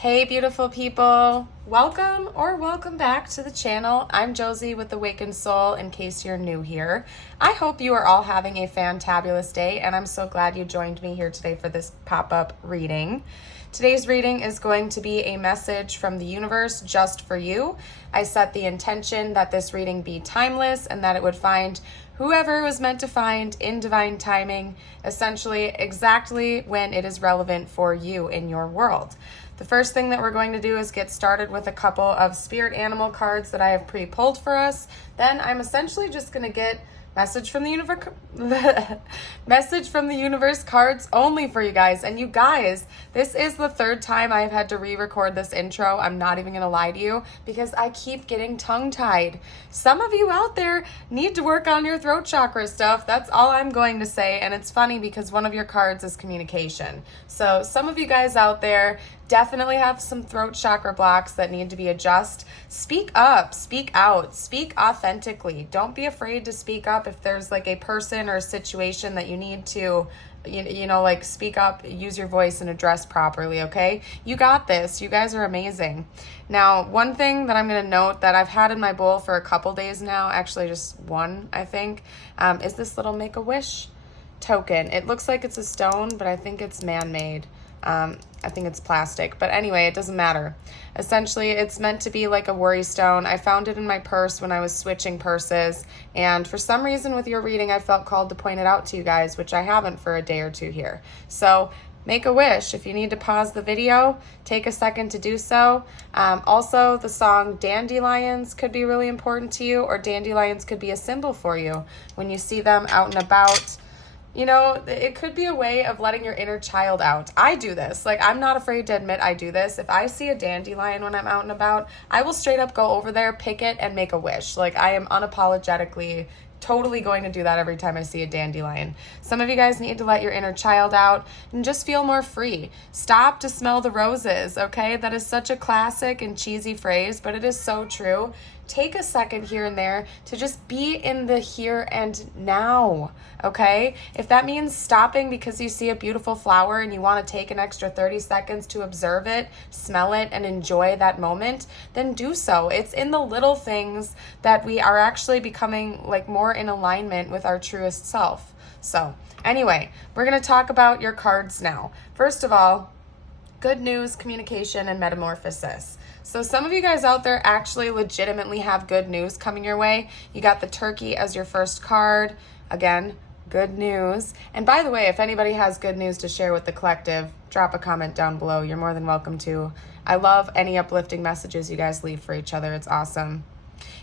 Hey beautiful people, welcome or welcome back to the channel. I'm Josie with Awakened Soul in case you're new here. I hope you are all having a fantabulous day and I'm so glad you joined me here today for this pop-up reading. Today's reading is going to be a message from the universe just for you. I set the intention that this reading be timeless and that it would find whoever it was meant to find in divine timing, essentially exactly when it is relevant for you in your world. The first thing that we're going to do is get started with a couple of spirit animal cards that I have pre-pulled for us. Then I'm essentially just going to get message from the universe cards only for you guys. And you guys, this is the third time I've had to re-record this intro. I'm not even gonna lie to you because I keep getting tongue-tied. Some of you out there need to work on your throat chakra stuff. That's all I'm going to say. And it's funny because one of your cards is communication. So some of you guys out there definitely have some throat chakra blocks that need to be adjusted. Speak up, speak out, speak authentically. Don't be afraid to speak up if there's like a person or a situation that you need to, like speak up, use your voice and address properly, okay? You got this. You guys are amazing. Now, one thing that I'm going to note that I've had in my bowl for a couple days now, actually just one, I think, is this little Make-A-Wish token. It looks like it's a stone, but I think it's man-made. I think it's plastic, but anyway, it doesn't matter. Essentially, it's meant to be like a worry stone. I found it in my purse when I was switching purses, and for some reason with your reading, I felt called to point it out to you guys, which I haven't for a day or two here. So make a wish. If you need to pause the video, take a second to do so. Also, the song Dandelions could be really important to you, or dandelions could be a symbol for you when you see them out and about. You know, it could be a way of letting your inner child out. I do this. Like, I'm not afraid to admit I do this. If I see a dandelion when I'm out and about, I will straight up go over there, pick it, and make a wish. Like, I am unapologetically totally going to do that every time I see a dandelion. Some of you guys need to let your inner child out and just feel more free. Stop to smell the roses, okay? That is such a classic and cheesy phrase, but it is so true. Take a second here and there to just be in the here and now, okay? If that means stopping because you see a beautiful flower and you want to take an extra 30 seconds to observe it, smell it, and enjoy that moment, then do so. It's in the little things that we are actually becoming like more in alignment with our truest self. So anyway, we're going to talk about your cards now. First of all, good news, communication, and metamorphosis. So some of you guys out there actually legitimately have good news coming your way. You got the turkey as your first card. Again, good news. And by the way, if anybody has good news to share with the collective, drop a comment down below. You're more than welcome to. I love any uplifting messages you guys leave for each other. It's awesome.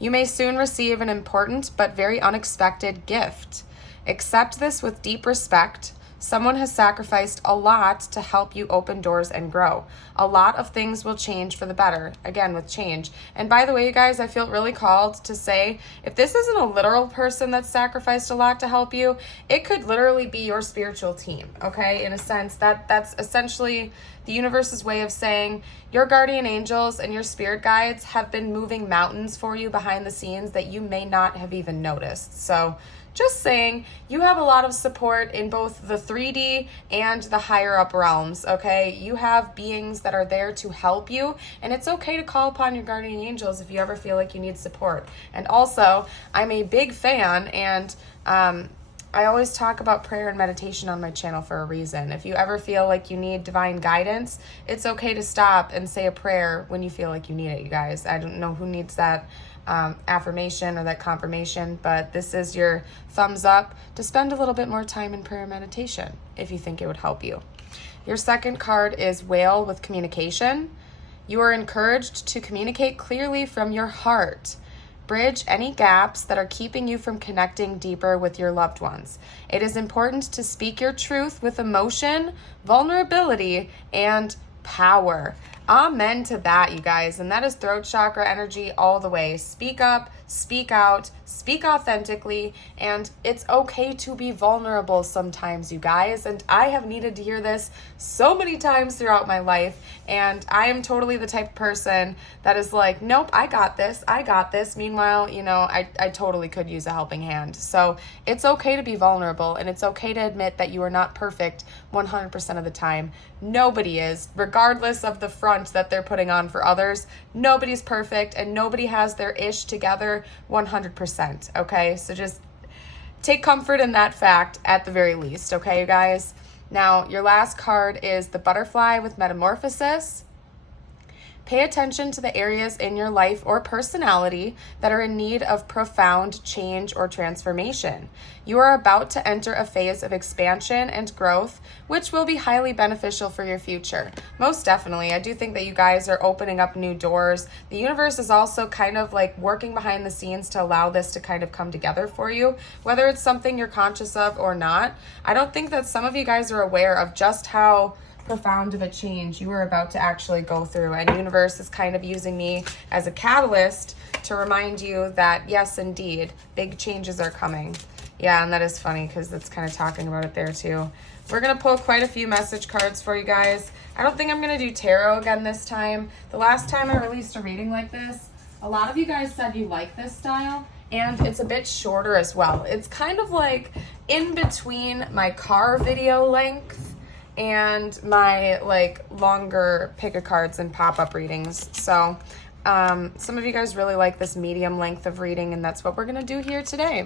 You may soon receive an important but very unexpected gift. Accept this with deep respect. Someone has sacrificed a lot to help you open doors and grow. A lot of things will change for the better, again, with change. And by the way, you guys, I feel really called to say, if this isn't a literal person that's sacrificed a lot to help you, it could literally be your spiritual team, okay? In a sense, that's essentially the universe's way of saying your guardian angels and your spirit guides have been moving mountains for you behind the scenes that you may not have even noticed. So just saying, you have a lot of support in both the 3D and the higher up realms, okay? You have beings that are there to help you, and it's okay to call upon your guardian angels if you ever feel like you need support. And also, I'm a big fan, and I always talk about prayer and meditation on my channel for a reason. If you ever feel like you need divine guidance, it's okay to stop and say a prayer when you feel like you need it, you guys. I don't know who needs that affirmation or that confirmation, but this is your thumbs up to spend a little bit more time in prayer and meditation if you think it would help you. Your second card is Whale with communication. You are encouraged to communicate clearly from your heart. Bridge any gaps that are keeping you from connecting deeper with your loved ones. It is important to speak your truth with emotion, vulnerability, and power. Amen to that, you guys. And that is throat chakra energy all the way. Speak up, speak out, speak authentically, and it's okay to be vulnerable sometimes, you guys. And I have needed to hear this so many times throughout my life, and I am totally the type of person that is like, nope, I got this. Meanwhile, you know, I totally could use a helping hand. So it's okay to be vulnerable, and it's okay to admit that you are not perfect 100% of the time. Nobody is, regardless of the front that they're putting on for others. Nobody's perfect, and nobody has their ish together 100%, okay? So just take comfort in that fact at the very least, okay, you guys? Now, your last card is the butterfly with Metamorphosis. Pay attention to the areas in your life or personality that are in need of profound change or transformation. You are about to enter a phase of expansion and growth, which will be highly beneficial for your future. Most definitely. I do think that you guys are opening up new doors. The universe is also kind of like working behind the scenes to allow this to kind of come together for you, whether it's something you're conscious of or not. I don't think that some of you guys are aware of just how profound of a change you are about to actually go through, and universe is kind of using me as a catalyst to remind you that yes, indeed, big changes are coming. Yeah, and that is funny because that's kind of talking about it there too. We're gonna pull quite a few message cards for you guys. I don't think I'm gonna do tarot again this time. The last time I released a reading like this, a lot of you guys said you like this style, and it's a bit shorter as well. It's kind of like in between my car video length and my like longer pick a cards and pop-up readings. So some of you guys really like this medium length of reading, and that's what we're gonna do here today.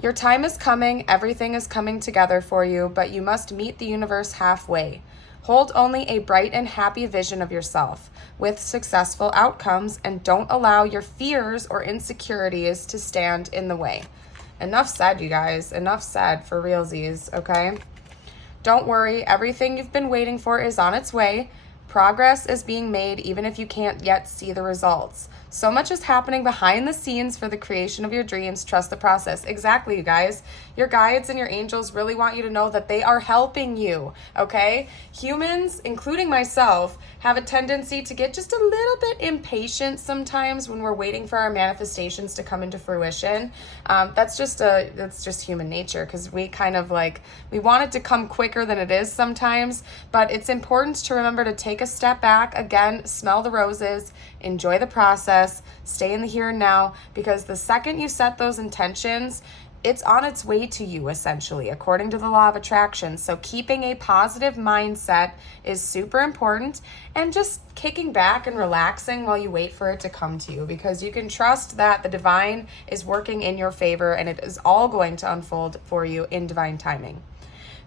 Your time is coming, everything is coming together for you, but you must meet the universe halfway. Hold only a bright and happy vision of yourself with successful outcomes, and don't allow your fears or insecurities to stand in the way. Enough said, you guys, enough said for realsies, okay? Don't worry, everything you've been waiting for is on its way. Progress is being made even if you can't yet see the results. So much is happening behind the scenes for the creation of your dreams. Trust the process. Exactly, you guys. Your guides and your angels really want you to know that they are helping you, okay? Humans, including myself, have a tendency to get just a little bit impatient sometimes when we're waiting for our manifestations to come into fruition. That's just human nature, because we kind of like, we want it to come quicker than it is sometimes, but it's important to remember to take a step back, again, smell the roses, enjoy the process, stay in the here and now, because the second you set those intentions, it's on its way to you, essentially, according to the law of attraction. So keeping a positive mindset is super important, and just kicking back and relaxing while you wait for it to come to you, because you can trust that the divine is working in your favor, and it is all going to unfold for you in divine timing.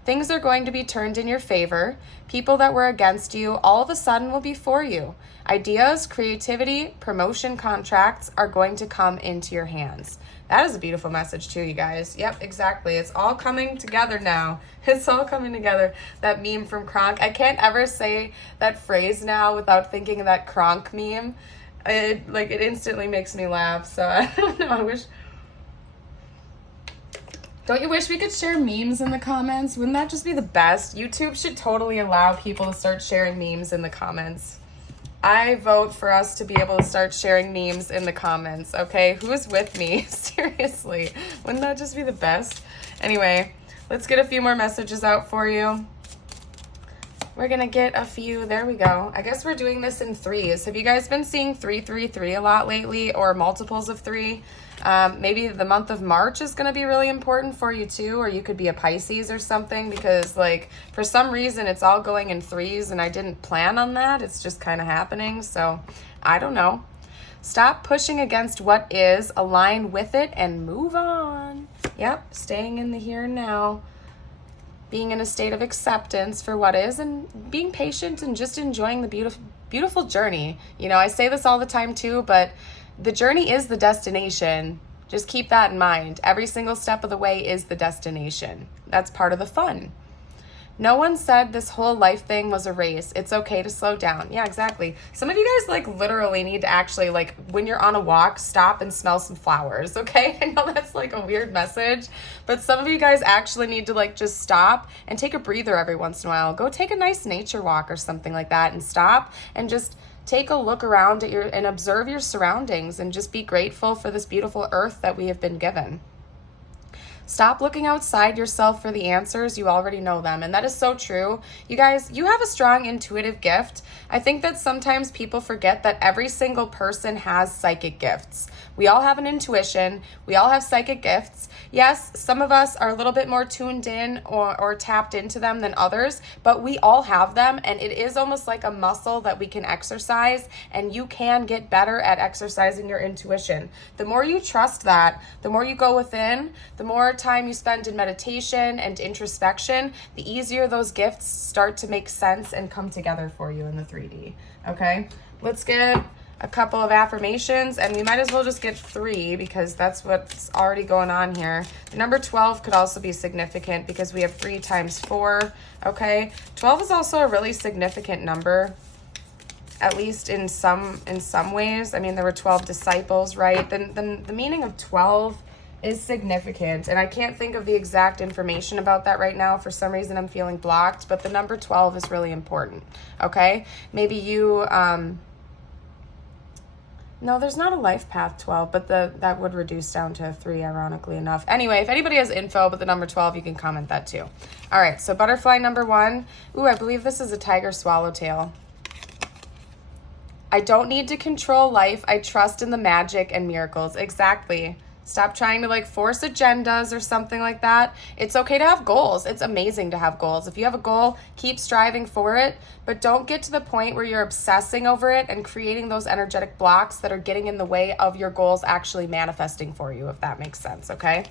Things are going to be turned in your favor. People that were against you all of a sudden will be for you. Ideas, creativity, promotion contracts are going to come into your hands. That is a beautiful message too, you guys. Yep, exactly. It's all coming together now. It's all coming together. That meme from Kronk. I can't ever say that phrase now without thinking of that Kronk meme. It instantly makes me laugh. So I don't know. Don't you wish we could share memes in the comments? Wouldn't that just be the best? YouTube should totally allow people to start sharing memes in the comments. I vote for us to be able to start sharing memes in the comments, okay? Who's with me? Seriously. Wouldn't that just be the best? Anyway, let's get a few more messages out for you. We're going to get a few. There we go. I guess we're doing this in threes. Have you guys been seeing 333 a lot lately, or multiples of 3? Maybe the month of March is going to be really important for you too, or you could be a Pisces or something, because like for some reason it's all going in 3s, and I didn't plan on that. It's just kind of happening. So I don't know. Stop pushing against what is, align with it, and move on. Yep, staying in the here and now, being in a state of acceptance for what is, and being patient and just enjoying the beautiful journey. You know, I say this all the time too, but the journey is the destination. Just keep that in mind. Every single step of the way is the destination. That's part of the fun. No one said this whole life thing was a race. It's okay to slow down. Yeah, exactly. Some of you guys like literally need to actually, like, when you're on a walk, stop and smell some flowers, okay? I know that's like a weird message, but some of you guys actually need to like just stop and take a breather every once in a while. Go take a nice nature walk or something like that, and stop and just take a look around at and observe your surroundings and just be grateful for this beautiful earth that we have been given. Stop looking outside yourself for the answers. You already know them. And that is so true. You guys, you have a strong intuitive gift. I think that sometimes people forget that every single person has psychic gifts. We all have an intuition. We all have psychic gifts. Yes, some of us are a little bit more tuned in or tapped into them than others, but we all have them, and it is almost like a muscle that we can exercise, and you can get better at exercising your intuition. The more you trust that, the more you go within, the more time you spend in meditation and introspection, the easier those gifts start to make sense and come together for you in the 3D. Okay, let's get a couple of affirmations, and we might as well just get 3 because that's what's already going on here. The number 12 could also be significant because we have 3 times 4. Okay, 12 is also a really significant number, at least in some ways. I mean, there were 12 disciples, right? Then the meaning of 12 is significant, and I can't think of the exact information about that right now. For some reason I'm feeling blocked, but the number 12 is really important. Okay, maybe you no, there's not a life path 12, but that would reduce down to 3, ironically enough. Anyway, if anybody has info about the number 12, you can comment that too. All right, so butterfly number 1. Ooh, I believe this is a tiger swallowtail. I don't need to control life. I trust in the magic and miracles. Exactly. Stop trying to like force agendas or something like that. It's okay to have goals. It's amazing to have goals. If you have a goal, keep striving for it, but don't get to the point where you're obsessing over it and creating those energetic blocks that are getting in the way of your goals actually manifesting for you, if that makes sense, okay?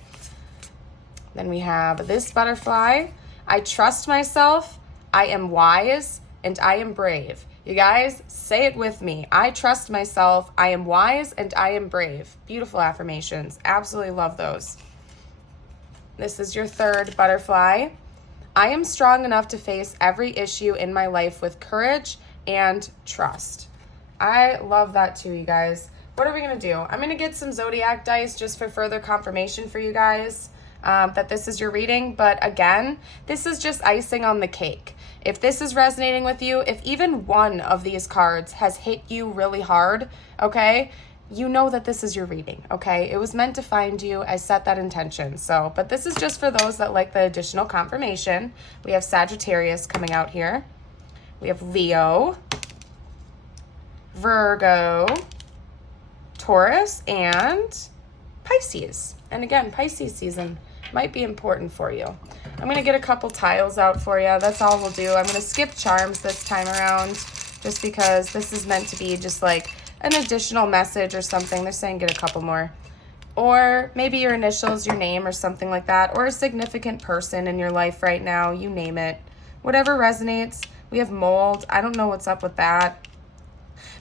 Then we have this butterfly. I trust myself, I am wise, and I am brave. You guys, say it with me. I trust myself, I am wise, and I am brave. Beautiful affirmations. Absolutely love those. This is your 3rd butterfly. I am strong enough to face every issue in my life with courage and trust. I love that too, you guys. What are we going to do? I'm going to get some Zodiac dice just for further confirmation for you guys that this is your reading. But again, this is just icing on the cake. If this is resonating with you, if even one of these cards has hit you really hard, okay, you know that this is your reading, okay? It was meant to find you. I set that intention. So, but this is just for those that like the additional confirmation. We have Sagittarius coming out here. We have Leo, Virgo, Taurus, and Pisces. And again, Pisces season might be important for you. I'm going to get a couple tiles out for you. That's all we'll do. I'm going to skip charms this time around just because this is meant to be just like an additional message or something. They're saying get a couple more. Or maybe your initials, your name or something like that, or a significant person in your life right now. You name it. Whatever resonates. We have mold. I don't know what's up with that.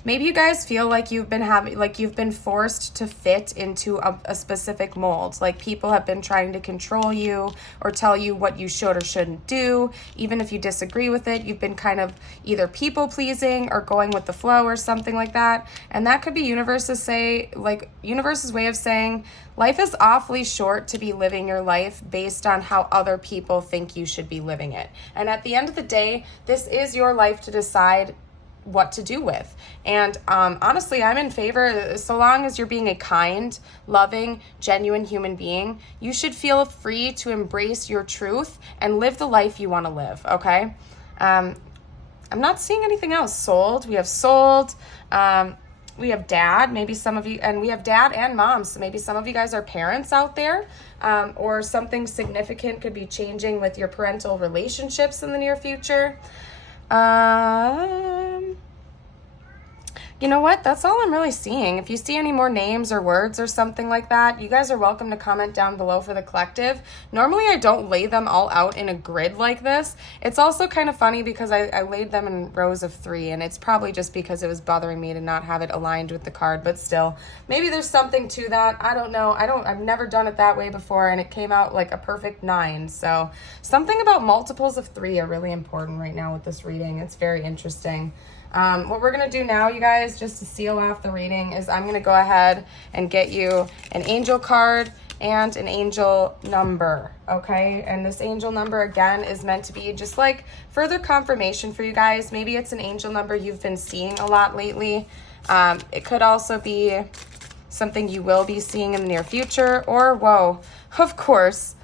Maybe you guys feel like you've been forced to fit into a specific mold. Like people have been trying to control you or tell you what you should or shouldn't do. Even if you disagree with it, you've been kind of either people pleasing or going with the flow or something like that. And that could be universe's way of saying life is awfully short to be living your life based on how other people think you should be living it. And at the end of the day, this is your life to decide what to do with. And honestly, I'm in favor, so long as you're being a kind, loving, genuine human being, you should feel free to embrace your truth and live the life you want to live, okay? I'm not seeing anything else. Sold. We have sold. We have dad, maybe some of you, and we have dad and mom, so maybe some of you guys are parents out there, or something significant could be changing with your parental relationships in the near future. You know what? That's all I'm really seeing. If you see any more names or words or something like that, you guys are welcome to comment down below for the collective. Normally, I don't lay them all out in a grid like this. It's also kind of funny because I laid them in rows of 3, and it's probably just because it was bothering me to not have it aligned with the card, but still, maybe there's something to that. I don't know. I've never done it that way before, and it came out like a perfect 9. So something about multiples of 3 are really important right now with this reading. It's very interesting. What we're going to do now, you guys, guys, just to seal off the reading, is I'm going to go ahead and get you an angel card and an angel number, okay? And this angel number, again, is meant to be just like further confirmation for you guys. Maybe it's an angel number you've been seeing a lot lately. It could also be something you will be seeing in the near future, or, whoa, of course,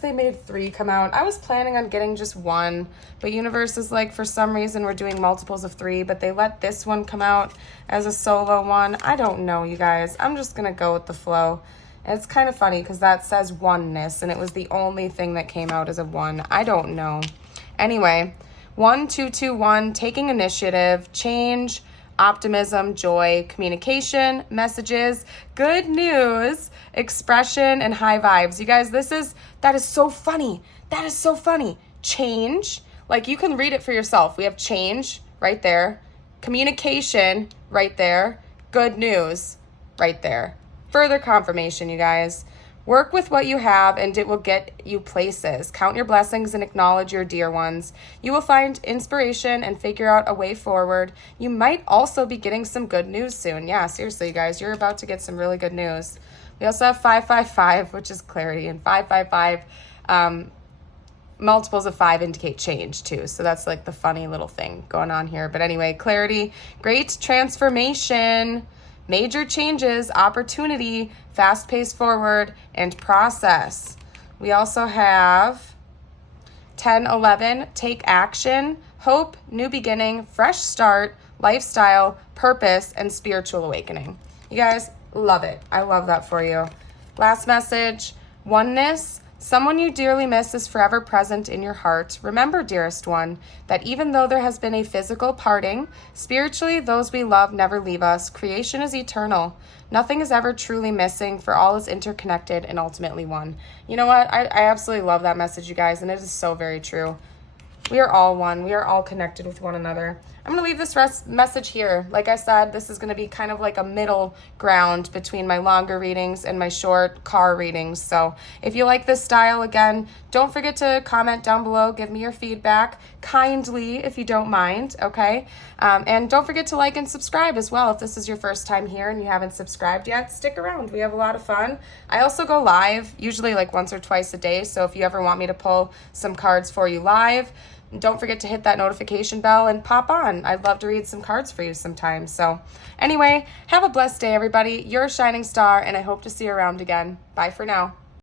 they made 3 come out. I was planning on getting just 1, but universe is like, for some reason, we're doing multiples of 3, but they let this one come out as a solo one. I don't know, you guys. I'm just going to go with the flow. And it's kind of funny because that says oneness, and it was the only thing that came out as a 1. I don't know. Anyway, 1221, taking initiative, change, optimism, joy, communication, messages, good news, expression, and high vibes. You guys, that is so funny. That is so funny. Change, like you can read it for yourself. We have change right there, communication right there, good news right there. Further confirmation, you guys. Work with what you have and it will get you places. Count your blessings and acknowledge your dear ones. You will find inspiration and figure out a way forward. You might also be getting some good news soon. Yeah, seriously, you guys, you're about to get some really good news. We also have 555, which is clarity, and 555, multiples of 5 indicate change too. So that's like the funny little thing going on here. But anyway, clarity, great transformation, major changes, opportunity, fast pace forward, and process. We also have 1011, take action, hope, new beginning, fresh start, lifestyle, purpose, and spiritual awakening. You guys, love it. I love that for you. Last message, oneness. Someone you dearly miss is forever present in your heart. Remember, dearest one, that even though there has been a physical parting, spiritually, those we love never leave us. Creation is eternal. Nothing is ever truly missing, for all is interconnected and ultimately one. You know what? I absolutely love that message, you guys, and it is so very true. We are all one. We are all connected with one another. I'm going to leave this message here. Like I said, this is going to be kind of like a middle ground between my longer readings and my short car readings. So if you like this style, again, don't forget to comment down below. Give me your feedback kindly if you don't mind, okay? And don't forget to like and subscribe as well. If this is your first time here and you haven't subscribed yet, stick around. We have a lot of fun. I also go live, usually like once or twice a day. So if you ever want me to pull some cards for you live, don't forget to hit that notification bell and pop on. I'd love to read some cards for you sometime. So anyway, have a blessed day, everybody. You're a shining star, and I hope to see you around again. Bye for now.